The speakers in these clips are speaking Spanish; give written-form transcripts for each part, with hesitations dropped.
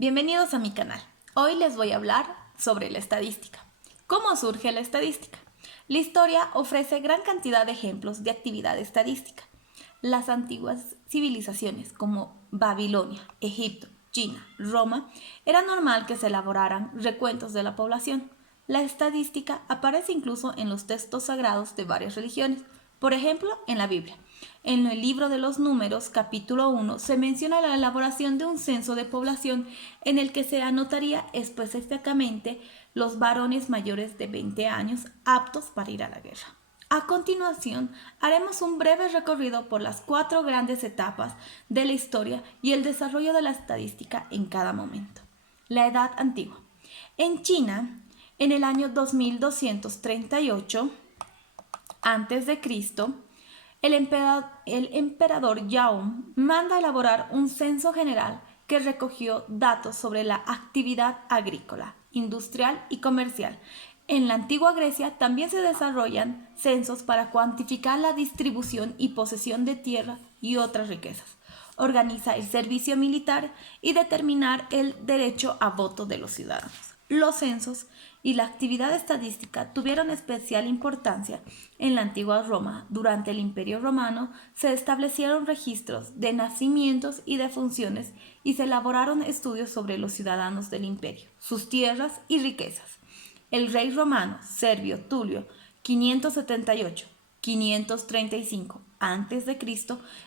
Bienvenidos a mi canal. Hoy les voy a hablar sobre la estadística. ¿Cómo surge la estadística? La historia ofrece gran cantidad de ejemplos de actividad estadística. Las antiguas civilizaciones como Babilonia, Egipto, China, Roma, era normal que se elaboraran recuentos de la población. La estadística aparece incluso en los textos sagrados de varias religiones, por ejemplo, en la Biblia. En el libro de los Números, capítulo 1, se menciona la elaboración de un censo de población en el que se anotaría específicamente los varones mayores de 20 años aptos para ir a la guerra. A continuación, haremos un breve recorrido por las 4 grandes etapas de la historia y el desarrollo de la estadística en cada momento. La Edad Antigua. En China, en el año 2238 a.C., el emperador Yao manda elaborar un censo general que recogió datos sobre la actividad agrícola, industrial y comercial. En la antigua Grecia también se desarrollan censos para cuantificar la distribución y posesión de tierra y otras riquezas. Organiza el servicio militar y determinar el derecho a voto de los ciudadanos. Los censos y la actividad estadística tuvieron especial importancia en la antigua Roma. Durante el Imperio Romano se establecieron registros de nacimientos y defunciones y se elaboraron estudios sobre los ciudadanos del imperio, sus tierras y riquezas. El rey romano Servio Tulio, 578-535 a.C.,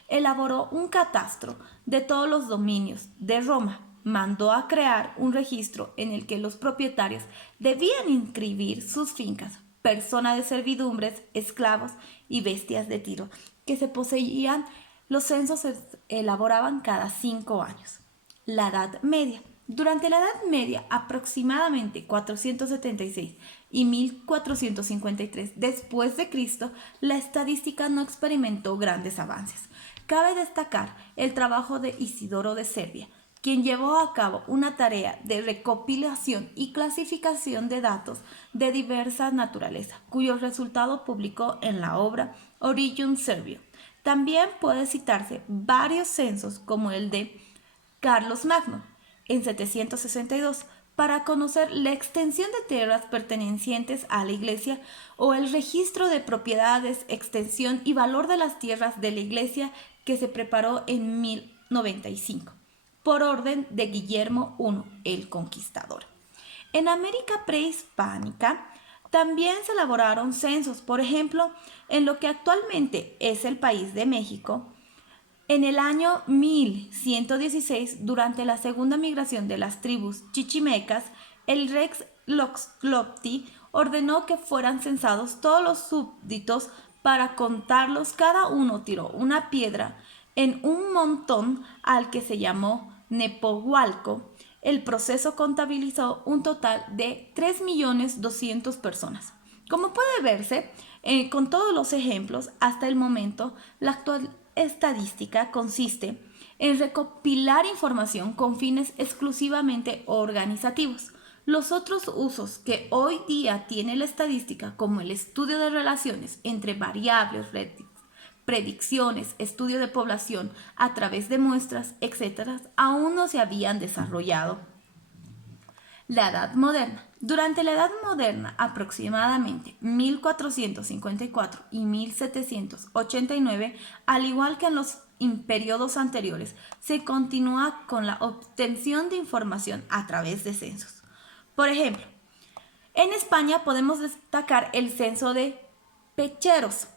elaboró un catastro de todos los dominios de Roma. Mandó a crear un registro en el que los propietarios debían inscribir sus fincas, personas de servidumbres, esclavos y bestias de tiro que se poseían. Los censos se elaboraban cada 5 años. La Edad Media. Durante la Edad Media, aproximadamente 476 y 1453 después de Cristo, la estadística no experimentó grandes avances. Cabe destacar el trabajo de Isidoro de Serbia, quien llevó a cabo una tarea de recopilación y clasificación de datos de diversa naturaleza, cuyo resultado publicó en la obra Origium Serbio. También puede citarse varios censos como el de Carlos Magno en 762 para conocer la extensión de tierras pertenecientes a la Iglesia o el registro de propiedades, extensión y valor de las tierras de la Iglesia que se preparó en 1095. Por orden de Guillermo I el Conquistador. En América prehispánica también se elaboraron censos, por ejemplo, en lo que actualmente es el país de México. En el año 1116, durante la segunda migración de las tribus chichimecas, el Rex Loxlopti ordenó que fueran censados todos los súbditos. Para contarlos, cada uno tiró una piedra en un montón al que se llamó Nepohualco. El proceso contabilizó un total de 3.200.000 personas. Como puede verse, con todos los ejemplos, hasta el momento, la actual estadística consiste en recopilar información con fines exclusivamente organizativos. Los otros usos que hoy día tiene la estadística, como el estudio de relaciones entre variables, predicciones, estudio de población a través de muestras, etc., aún no se habían desarrollado. La Edad Moderna. Durante la Edad Moderna, aproximadamente 1454 y 1789, al igual que en los periodos anteriores, se continúa con la obtención de información a través de censos. Por ejemplo, en España podemos destacar el censo de Pecheros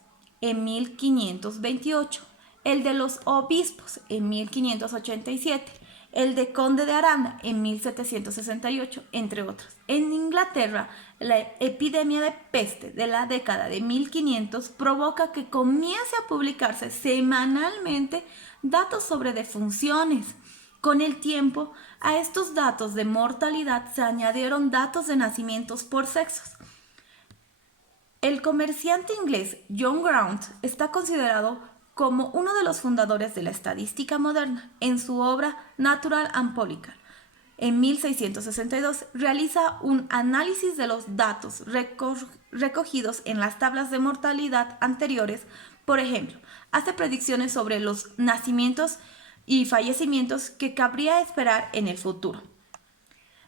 en 1528, el de los obispos en 1587, el de Conde de Aranda en 1768, entre otros. En Inglaterra, la epidemia de peste de la década de 1500 provoca que comience a publicarse semanalmente datos sobre defunciones. Con el tiempo, a estos datos de mortalidad se añadieron datos de nacimientos por sexos. El comerciante inglés John Grant está considerado como uno de los fundadores de la estadística moderna. En su obra Natural and Political, en 1662, realiza un análisis de los datos recogidos en las tablas de mortalidad anteriores. Por ejemplo, hace predicciones sobre los nacimientos y fallecimientos que cabría esperar en el futuro.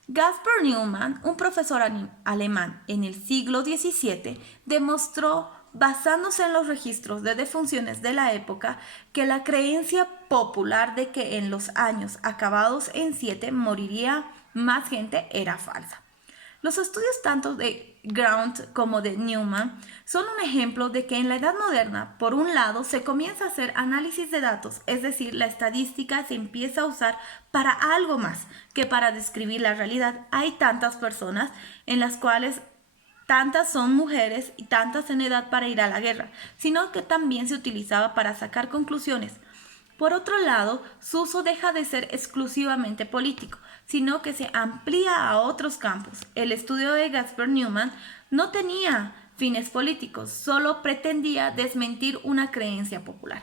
Gaspar Neumann, un profesor alemán en el siglo XVII, demostró, basándose en los registros de defunciones de la época, que la creencia popular de que en los años acabados en 7 moriría más gente era falsa. Los estudios tanto de Grant como de Neumann son un ejemplo de que en la Edad Moderna, por un lado, se comienza a hacer análisis de datos, es decir, la estadística se empieza a usar para algo más que para describir la realidad. Hay tantas personas en las cuales tantas son mujeres y tantas en edad para ir a la guerra, sino que también se utilizaba para sacar conclusiones. Por otro lado, su uso deja de ser exclusivamente político, sino que se amplía a otros campos. El estudio de Gaspar Neumann no tenía fines políticos, solo pretendía desmentir una creencia popular.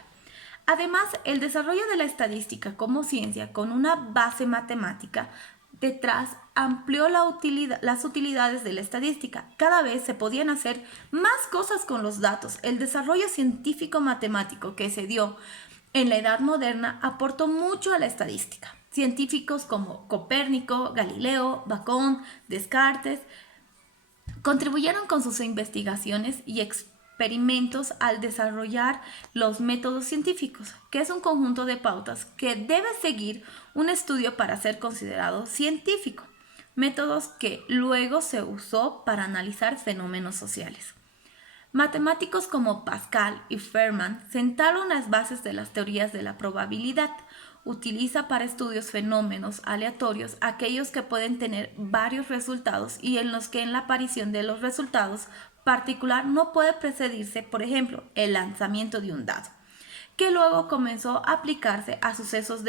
Además, el desarrollo de la estadística como ciencia con una base matemática detrás amplió las utilidades de la estadística. Cada vez se podían hacer más cosas con los datos. El desarrollo científico-matemático que se dio en la Edad Moderna aportó mucho a la estadística. Científicos como Copérnico, Galileo, Bacon, Descartes contribuyeron con sus investigaciones y experimentos al desarrollar los métodos científicos, que es un conjunto de pautas que debe seguir un estudio para ser considerado científico, métodos que luego se usó para analizar fenómenos sociales. Matemáticos como Pascal y Feynman sentaron las bases de las teorías de la probabilidad. Utiliza para estudios fenómenos aleatorios aquellos que pueden tener varios resultados y en los que la aparición de los resultados particular no puede precedirse, por ejemplo, el lanzamiento de un dado, que luego comenzó a aplicarse a sucesos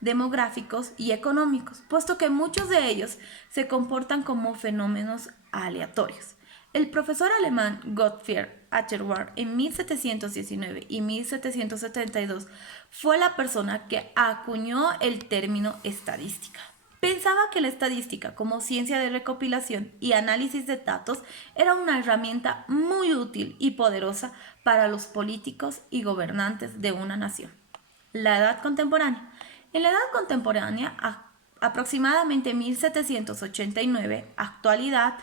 demográficos y económicos, puesto que muchos de ellos se comportan como fenómenos aleatorios. El profesor alemán Gottfried Acherwald en 1719 y 1772 fue la persona que acuñó el término estadística. Pensaba que la estadística como ciencia de recopilación y análisis de datos era una herramienta muy útil y poderosa para los políticos y gobernantes de una nación. La edad contemporánea. En la edad contemporánea, aproximadamente 1789, actualidad,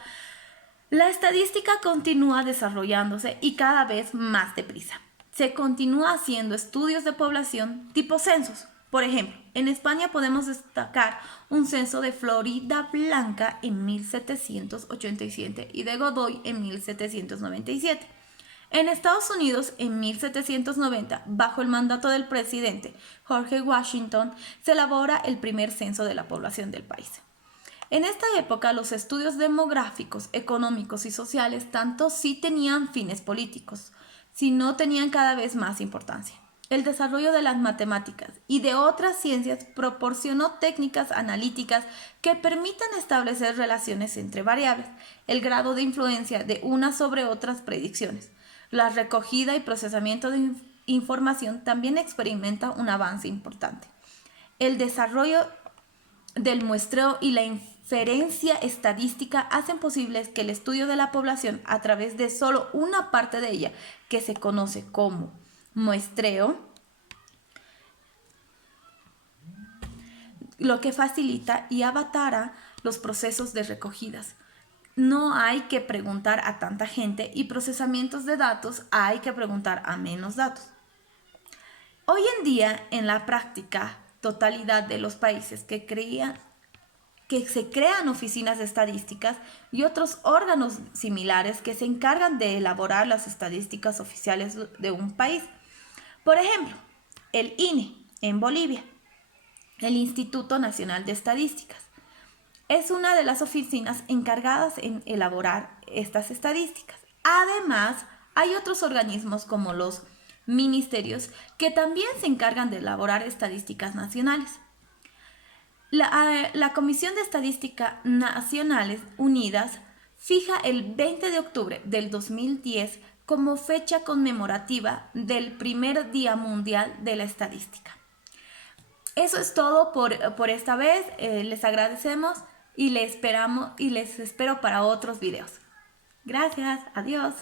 la estadística continúa desarrollándose y cada vez más deprisa. Se continúa haciendo estudios de población tipo censos. Por ejemplo, en España podemos destacar un censo de Florida Blanca en 1787 y de Godoy en 1797. En Estados Unidos, en 1790, bajo el mandato del presidente George Washington, se elabora el primer censo de la población del país. En esta época, los estudios demográficos, económicos y sociales tanto sí tenían fines políticos, sino tenían cada vez más importancia. El desarrollo de las matemáticas y de otras ciencias proporcionó técnicas analíticas que permiten establecer relaciones entre variables, el grado de influencia de unas sobre otras predicciones. La recogida y procesamiento de información también experimenta un avance importante. El desarrollo del muestreo y la inferencia estadística hacen posible que el estudio de la población a través de solo una parte de ella, que se conoce como muestreo, lo que facilita y abatara los procesos de recogidas. No hay que preguntar a tanta gente y procesamientos de datos hay que preguntar a menos datos. Hoy en día, en la práctica, totalidad de los países que se crean oficinas de estadísticas y otros órganos similares que se encargan de elaborar las estadísticas oficiales de un país. Por ejemplo, el INE en Bolivia, el Instituto Nacional de Estadísticas, es una de las oficinas encargadas en elaborar estas estadísticas. Además, hay otros organismos como los ministerios que también se encargan de elaborar estadísticas nacionales. La Comisión de Estadística Nacionales Unidas fija el 20 de octubre del 2010 como fecha conmemorativa del primer Día Mundial de la Estadística. Eso es todo por esta vez. Les agradecemos y les espero para otros videos. Gracias, adiós.